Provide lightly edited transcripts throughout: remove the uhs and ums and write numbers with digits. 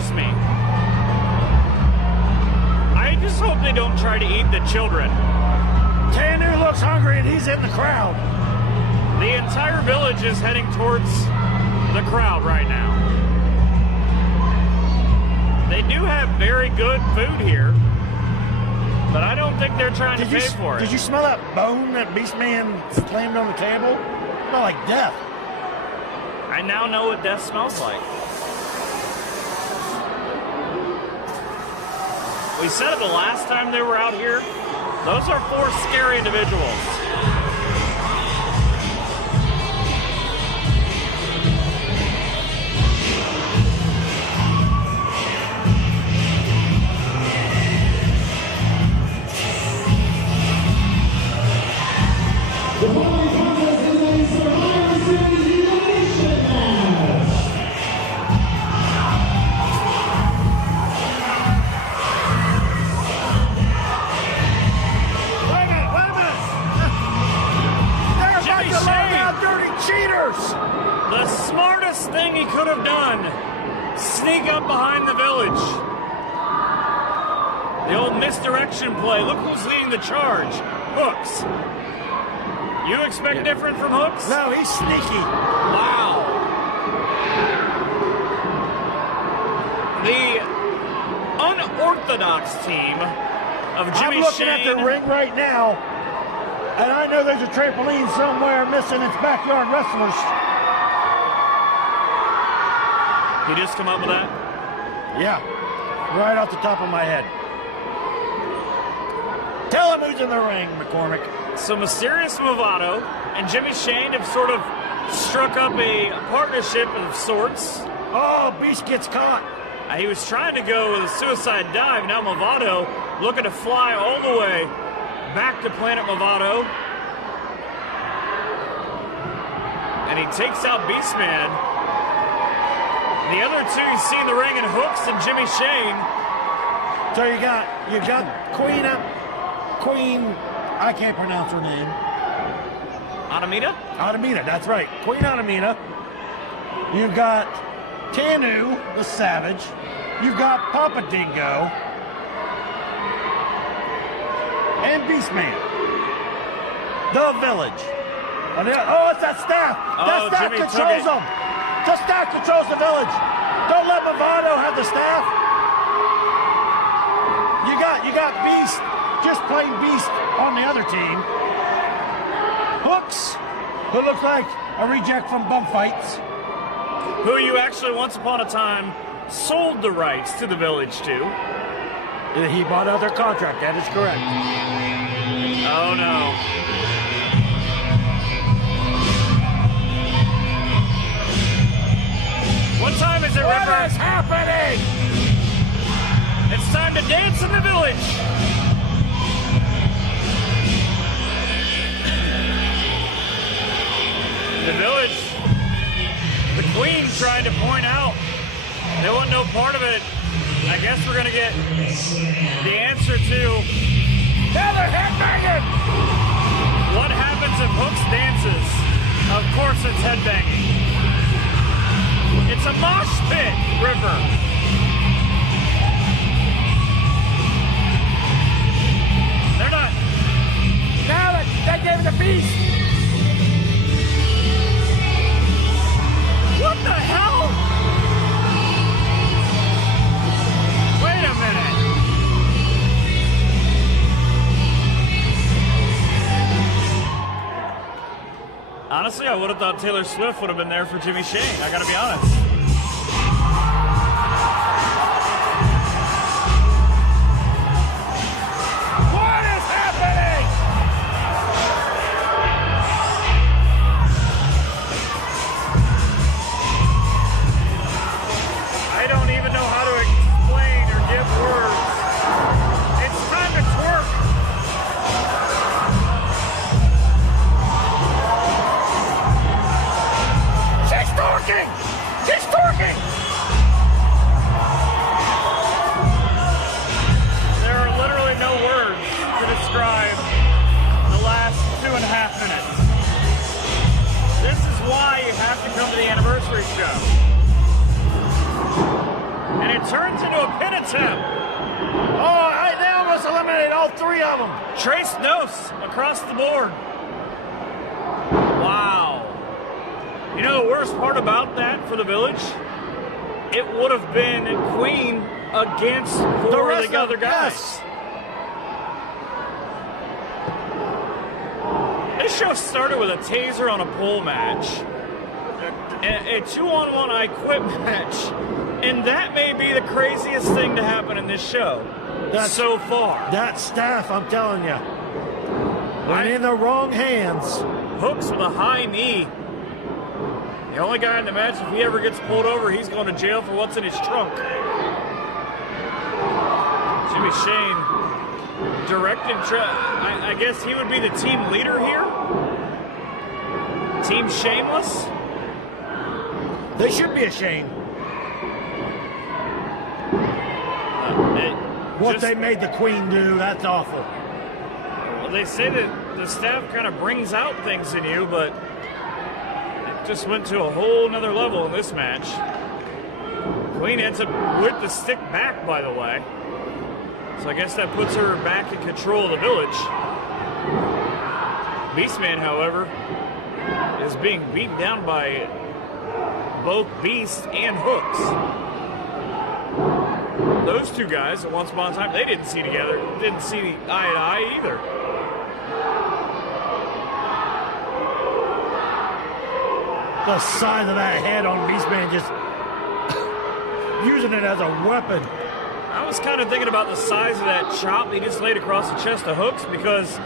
scares me. I just hope they don't try to eat the children. Tanu looks hungry and he's in the crowd. The entire village is heading towards the crowd right now. They do have very good food here, but I don't think they're trying to pay for it. Did you smell that bone that Beastman slammed on the table? It smelled like death. I now know what death smells like. We said it the last time they were out here. Those are 4 scary individuals. The following contest is a Survivor Series Elimination match. Wait a minute! They're about to learn out dirty cheaters! The smartest thing he could have done, sneak up behind the village. The old misdirection play. Look who's leading the charge. Hooks. You expect different from Hooks? No, he's sneaky. Wow. The unorthodox team of Jimmy I'm looking Shane. at the ring right now, and I know there's a trampoline somewhere missing its backyard wrestlers. You just come up with that? Yeah, right off the top of my head. Tell him who's in the ring, McCormick. So Mysterious Movado and Jimmy Shane have sort of struck up a partnership of sorts. Oh, Beast gets caught. He was trying to go with a suicide dive. Now Movado looking to fly all the way back to Planet Movado. And he takes out Beastman. The other two you see in the ring and Hooks and Jimmy Shane. So you got Queen, I can't pronounce her name. Aminata? Aminata, that's right. Queen Aminata. You've got Tanu, the Savage. You've got Papa Dingo. And Beastman. The Village. And it's that staff. That staff Jimmy controls them. The staff controls the village. Don't let Movado have the staff. You got Beast, just plain Beast on the other team. Hooks, who looks like a reject from bum fights. Who you actually once upon a time sold the rights to the village to. He bought out their contract, that is correct. Oh no. What time is it, Ripper? What is happening? It's time to dance in the village. The village, the Queen trying to point out they want no part of it. I guess we're going to get the answer to Now they're headbanging! what happens if Hooks dances. Of course it's headbanging. It's a mosh pit, Ripper. They're not. Now that gave it a Beast. What the hell? Wait a minute. Honestly, I would have thought Taylor Swift would have been there for Jimmy Shane. I gotta be honest. What is happening? I don't even know how to explain or give words. It's time to twerk. She's twerking! She's twerking! There are literally no words to describe the last 2.5 minutes. This is why you have to come to the anniversary show. And it on tap. Oh, they almost eliminated all three of them. Trace Nos across the board. Wow. You know the worst part about that for the Village? It would have been Queen against four of the other guys. Yes. This show started with a taser on a pole match, a 2-on-1 I Quit match, and that may be the craziest thing to happen in this show so far. That staff, I'm telling you, when in the wrong hands. Hooks with a high knee. The only guy in the match, if he ever gets pulled over, he's going to jail for what's in his trunk. Jimmy Shane directing, I guess he would be the team leader here. Team Shameless. They should be ashamed. What they made the Queen do, that's awful. Well, they say that the staff kind of brings out things in you, but it just went to a whole nother level in this match. Queen ends up with the stick back, by the way. So I guess that puts her back in control of the Village. Beastman, however, is being beaten down by both Beast and Hooks. Those two guys at once upon a time, they didn't see together, didn't see eye to eye either. The size of that head on Beastman, just using it as a weapon. I was kind of thinking about the size of that chop he just laid across the chest of Hooks, because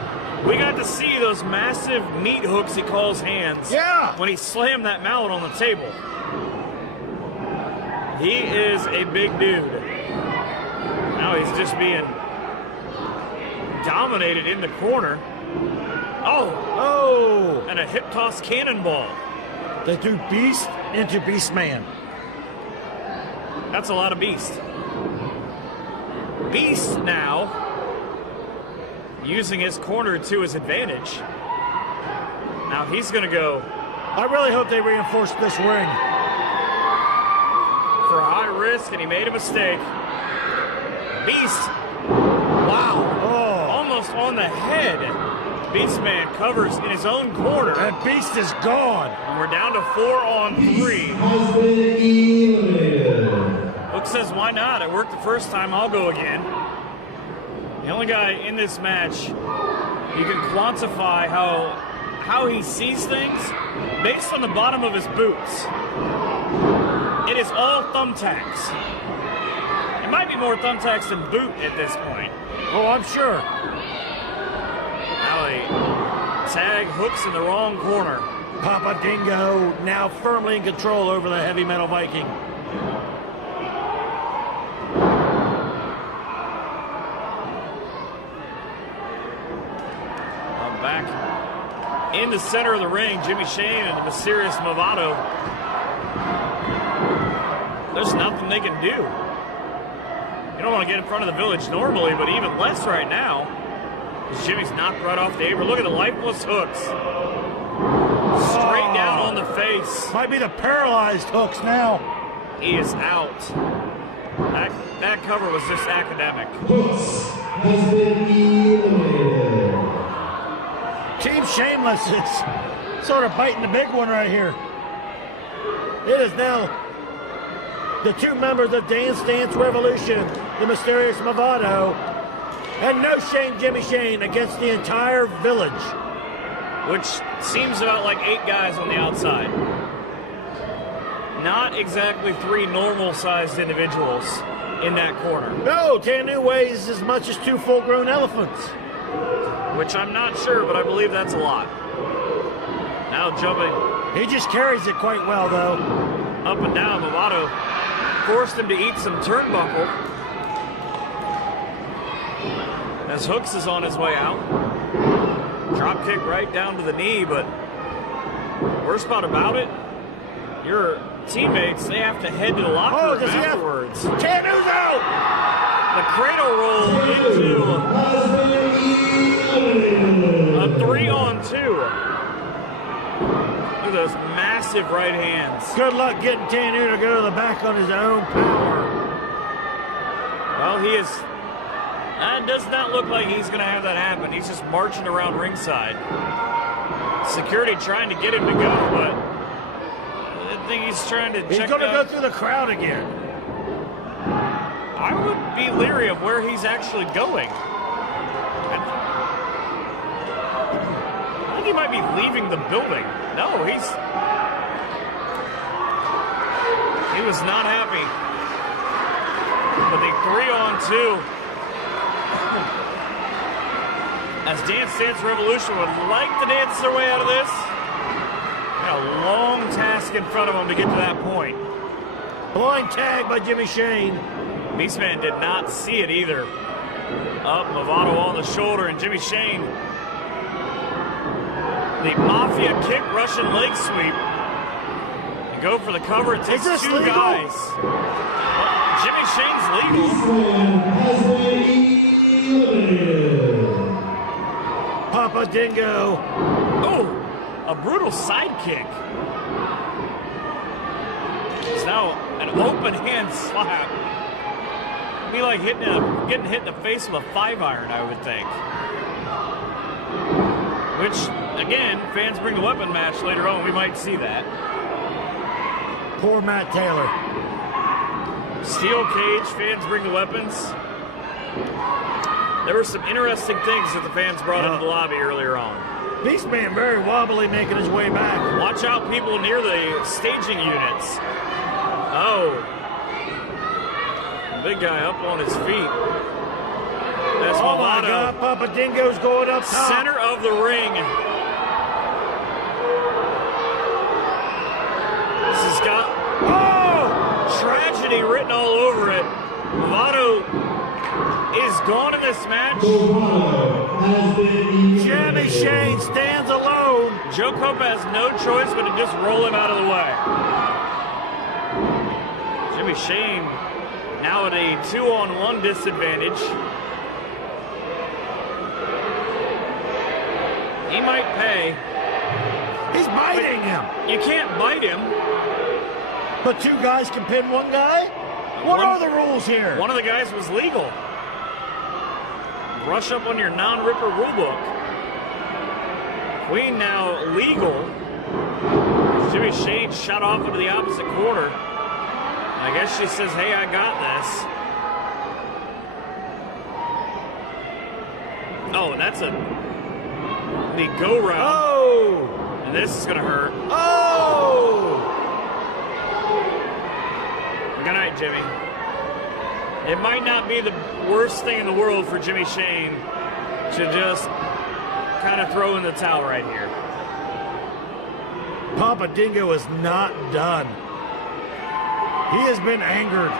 we got to see those massive meat hooks he calls hands. Yeah. When he slammed that mallet on the table. He is a big dude. Now he's just being dominated in the corner. Oh! And a hip toss cannonball. They threw Beast into Beastman. That's a lot of Beast. Beast now using his corner to his advantage. Now he's going to go. I really hope they reinforce this ring. For high risk, and he made a mistake. Beast. Wow. Oh. Almost on the head. Beastman covers in his own corner. That Beast is gone. And we're down to 4 on 3. Has been eliminated. Hook says, why not? It worked the first time, I'll go again. The only guy in this match, you can quantify how he sees things based on the bottom of his boots. It is all thumbtacks. It might be more thumbtacks than boot at this point. Oh, I'm sure. Now a tag. Hooks in the wrong corner. Papa Dingo now firmly in control over the Heavy Metal Viking. Back in the center of the ring, Jimmy Shane and the mysterious Movado. There's nothing they can do. You don't want to get in front of the Village normally, but even less right now. As Jimmy's knocked right off the apron. Look at the lifeless Hooks. Straight down on the face. Might be the paralyzed Hooks now. He is out. That cover was just academic. Hooks has been eliminated. Team Shameless is sort of biting the big one right here. It is now the two members of Dance Dance Revolution, the mysterious Movado, and No Shame Jimmy Shane against the entire Village. Which seems about like 8 guys on the outside. Not exactly 3 normal-sized individuals in that corner. No, Tanu weighs as much as 2 full-grown elephants. Which I'm not sure, but I believe that's a lot. Now jumping. He just carries it quite well, though. Up and down, Movado forced him to eat some turnbuckle. As Hooks is on his way out. Drop kick right down to the knee, but worst part about it, your teammates, they have to head to the locker room afterwards. Tanu's out! The cradle roll into a 3-on-2. Look at those massive right hands. Good luck getting Tanu to go to the back on his own power. Well, he is. That does not look like he's going to have that happen. He's just marching around ringside. Security trying to get him to go, but I think he's trying to check. He's going to go through the crowd again. I would be leery of where he's actually going. I think he might be leaving the building. No, he was not happy. But the 3-on-2, as Dance Dance Revolution would like to dance their way out of this. Got a long task in front of them to get to that point. Blind tag by Jimmy Shane. Beastman did not see it either. Up, Movado on the shoulder, and Jimmy Shane. The Mafia kick, Russian leg sweep. And go for the cover. It takes two legal? guys. Well, Jimmy Shane's legal. Has been eliminated. Papa Dingo. Oh, a brutal sidekick. It's now an open hand slap. Be like getting hit in the face with a 5-iron, I would think. Which, again, fans bring the weapon match later on. We might see that. Poor Matt Taylor. Steel cage, fans bring the weapons. There were some interesting things that the fans brought into the lobby earlier on. Beastman very wobbly making his way back. Watch out, people near the staging units. Oh. Big guy up on his feet. That's Oh my Movado. God, Papa Dingo's going up top. Center of the ring. This has got tragedy written all over it. Movado is gone in this match. Movado has been eliminated. Jimmy Shane stands alone. Joe Cope has no choice but to just roll him out of the way. Jimmy Shane now at a 2-on-1 disadvantage. He might pay. He's biting him. You can't bite him. But two guys can pin one guy? What are the rules here? One of the guys was legal. Brush up on your non-ripper rulebook. Queen now legal. Jimmy Shane shot off into the opposite corner. I guess she says, hey, I got this. Oh, and that's the go-round. Oh! And this is going to hurt. Oh! Good night, Jimmy. It might not be the worst thing in the world for Jimmy Shane to just kind of throw in the towel right here. Papa Dingo is not done. He has been angered.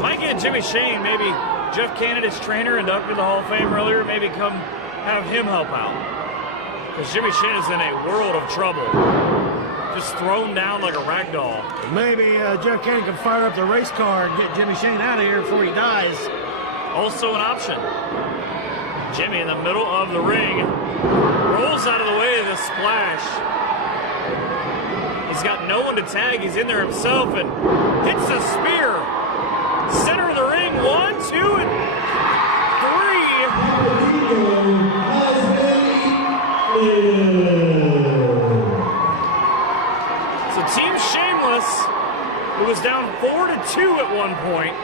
Might get Jimmy Shane, maybe Jeff Canada's trainer, inducted to the Hall of Fame earlier, maybe come have him help out. Because Jimmy Shane is in a world of trouble. Just thrown down like a rag doll. Maybe Jeff Canada can fire up the race car and get Jimmy Shane out of here before he dies. Also an option. Jimmy in the middle of the ring. Rolls out of the way of the splash. He's got no one to tag. He's in there himself and hits a spear. Center of the ring. 1, 2, and 3. So Team Shameless, who was down 4-2 at one point,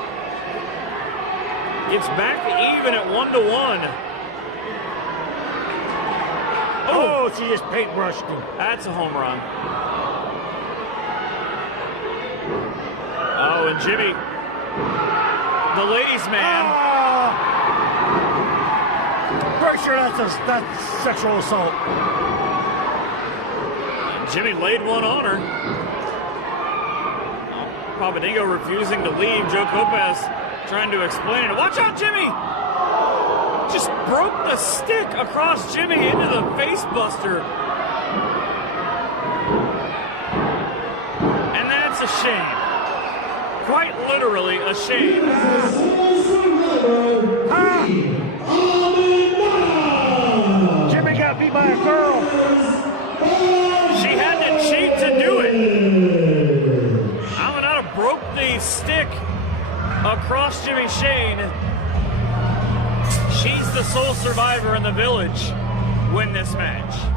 gets back to even at 1-1. Oh, she just paintbrushed him. That's a home run. Oh, and Jimmy, the ladies' man. Pretty sure that's sexual assault. Jimmy laid one on her. Papa Dingo refusing to leave. Joe Copaz trying to explain it. Watch out, Jimmy! Just broke the stick across Jimmy into the face buster. And that's a shame. Quite literally a shame. Jimmy got beat by a girl. She had to cheat to do it. the stick across Jimmy Shane. She's the sole survivor in the village. Win this match.